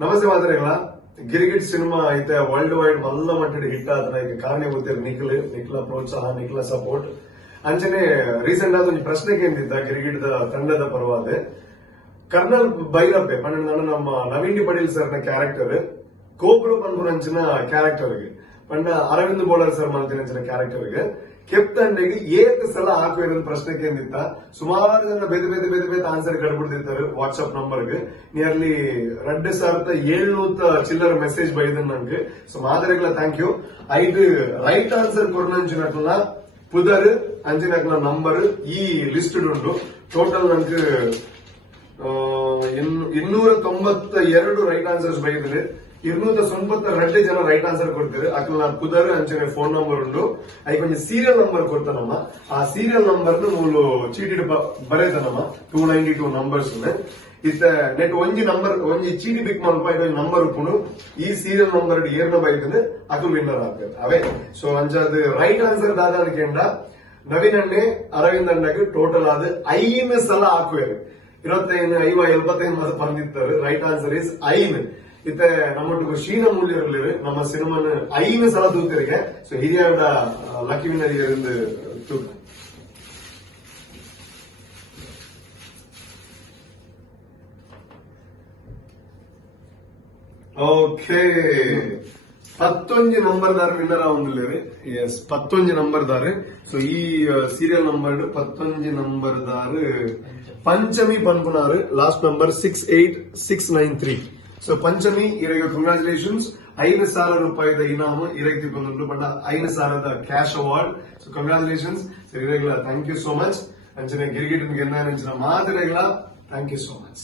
ನಮಸ್ತೆ ಮಾತಾಡಿಗಳ ಗಿರಿಗಿಟ್ ಸಿನಿಮಾ ಐತೆ world wide ಮಲ್ಲ ಮಟ್ಟಿಗೆ ಹಿಟ್ ಆದ್ರೆ ಈಗ ಕಾರಣೀಭೂತ ನಿಖಿಲ ಪ್ರೋತ್ಸಾಹ ನಿಖಿಲ ಸಪೋರ್ಟ್ ಅಂಚನೆ ರೀಸೆಂಟ್ ಆದ ಒಂದು ಪ್ರಶ್ನೆ ಕೇಂದಿದ್ದ ಗಿರಿಗಿಟ್ ತಂಡದ ಪರವಾದ ಕರ್ನಲ್ ಭೈರಪ್ಪೆ ಪಂಡ ನಮ್ಮ ನವೀನ್ ಪಟೇಲ್ ಸರ್ ನ ಕ್ಯಾರೆಕ್ಟರ್ ಕೋಬ್ರೋ ಪನ್ಪುರಂಚಿನ ಕ್ಯಾರೆಕ್ಟರ್ಗೆ ಪಂಡ ಅರವಿಂದ್ ಬೋಳರ್ ಸರ್ ಮಲ್ತಿನ ಕ್ಯಾರೆಕ್ಟರ್ಗೆ ಕೆಪ್ಟನ್ಗೆ ಏತ್ ಸಲ ಹಾಕುವ ಪ್ರಶ್ನೆ ಕೇಂದಿತ್ತ ಸುಮಾರು ಜನ ಬೇತೆ ಆನ್ಸರ್ ಕಡ್ಬಿಡ್ತಿರ್ತಾರೆ ವಾಟ್ಸ್ಆಪ್ ನಂಬರ್ಗೆ ನಿಯರ್ಲಿ 2700 ಚಿಲ್ಲರ ಮೆಸೇಜ್ ಬೈದ ನಂಗೆ ಸೊ ಮಾದರಿಗಳ ಥ್ಯಾಂಕ್ ಯು ಐದು ರೈಟ್ ಆನ್ಸರ್ ಕೊಡ್ನಂಚಿನಕ್ಲ ಪುದರ್ ಅಂಚಿನಕ್ಲ ನಂಬರ್ ಈ ಲಿಸ್ಟ್ ಉಂಟು ಟೋಟಲ್ ನಂಗೆ 292 ರೈಟ್ ಆನ್ಸರ್ಸ್ ಬೈದ್ರೆ 292 ಜನ ರೈಟ್ ಆನ್ಸರ್ ಕೊಡ್ತಾರೆ ಅಕ್ಲ ನಾನು ಪುದರ್ ಅಂಚನೆ ಫೋನ್ ನಂಬರ್ ಉಂಟು ಅದಕ್ಕೆ ಒಂದು ಸೀರಿಯಲ್ ನಂಬರ್ ಕೊಡ್ತಾನಮ್ಮ ಆ ಸೀರಿಯಲ್ ನಂಬರ್ ಮೂಲು ಚೀಟಿ ಬರೇತನಮ್ಮ 292 ನಂಬರ್ಸ್ ಇತ್ತ ನೆಟ್ ಒಂಜಿ ನಂಬರ್ ಒಂಜಿ ಚೀಟಿ ಪಿಕ್ ಮಲ್ಪ ನಂಬರ್ ಉಪ್ಪುನು ಈ ಸೀರಿಯಲ್ ನಂಬರ್ ಏರ್ನ ಬೈದ್ರೆ ಅಕ್ಲು ವಿನ್ನರ್ ಆಗ್ತದೆ ಅವೇ ಸೊ ಅಂಚದು ರೈಟ್ ಆನ್ಸರ್ ದಾದಾನಿಕೆಂಡ ನವೀನ್ ಅಣ್ಣೆ ಅರವಿಂದ್ ಅಣ್ಣಗೆ ಟೋಟಲ್ ಆದ 5 ಸಲ ಹಾಕುವೇರು 25 75 ಮಾತ್ರ ಬಂದಿರ್ತಾರೆ ರೈಟ್ ಆನ್ಸರ್ ಇಸ್ 5 ಇತ್ತೆ ನಮ್ಮೊಟ್ಟಿಗೆ ಶೀನ ಮೂಲ್ಯರಲ್ಲಿ ನಮ್ಮ ಸಿನಿಮಾನ 5 ಸಲ ತೂತಿರಿಗೆ ಸೊ ಹಿರಿಯಾಡ ಲಕ್ಕಿ ವಿನ್ನರ್ ಇருந்து ತೂಕ ಓಕೆ 11 ನಂಬರ್ ದಾರ ವಿನ್ನರ್ ಆಗುದಿಲ್ಲ ಎಸ್ 11 ನಂಬರ್ ದಾರ ಸೊ ಈ ಸೀರಿಯಲ್ ನಂಬರ್ 11 ನಂಬರ್ ದಾರ ಪಂಚಮಿ ಪನ್ಪುನಾರು ಲಾಸ್ಟ್ ನಂಬರ್ 68693 ಸೊ ಪಂಚಮಿ ಇರಗೆ ಕಂಗ್ರಾಚುಲೇಷನ್ಸ್ 5,000 ರೂಪಾಯಿದ ಇನಾಮು ಇರಗೆ ಬಂದು but 5,000 cash award so congratulations ಇರಗೆಲ್ಲ ಥ್ಯಾಂಕ್ ಯು ಸೋ ಮಚ್ ಅಂಚನೆ ಗಿರಿಗಿಟ್ ಗೆನ್ನ ಮಾದರಿಗಳ ಥ್ಯಾಂಕ್ ಯು ಸೋ ಮಚ್